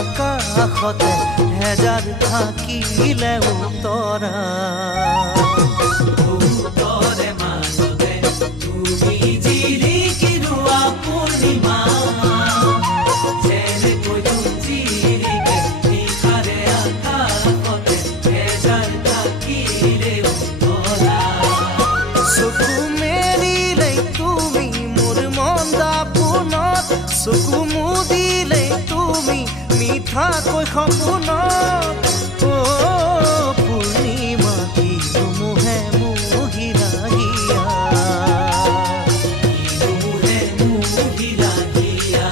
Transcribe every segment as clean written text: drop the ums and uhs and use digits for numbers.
আকাশতে হেজাৰ থাকিলেও তৰা উত্তৰে মাজতে তুমি জিলিকি ৰোৱা পূৰ্ণিমা যেনেকৈ জিলিকে নিশাৰে আকাশতে হেজাৰ থাকিলেও তৰা চকু মেলিলে তুমি মোৰ মন দাপোনত চকু মুদিলে তুমি মিঠাকৈ সপোনত পূৰ্ণিমা কি মোহে মোহিৰা হিয়া মোহে মোহিৰা হিয়া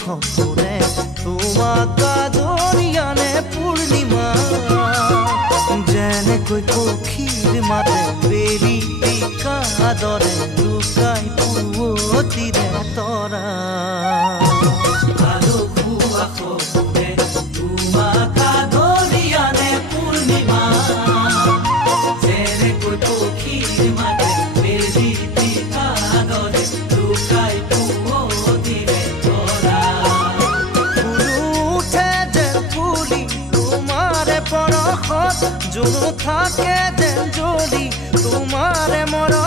সপোনে তোমাক আদৰিয়ানে পূৰ্ণিমা যেনেকৈ পক্ষীৰ মাতে বেলি টিকা দৰে লুকাই পুৱতিৰে তৰা আৰু খুৱা সপোনে তোমাক আদৰিয়ানে পূৰ্ণিমা যেনেকৈ পক্ষীৰ মাতে বেলি টিকা দৰে লুকাই পুৱতিৰে পৰশত জোনো থাকে যেন জ্বলি তোমাৰে মৰম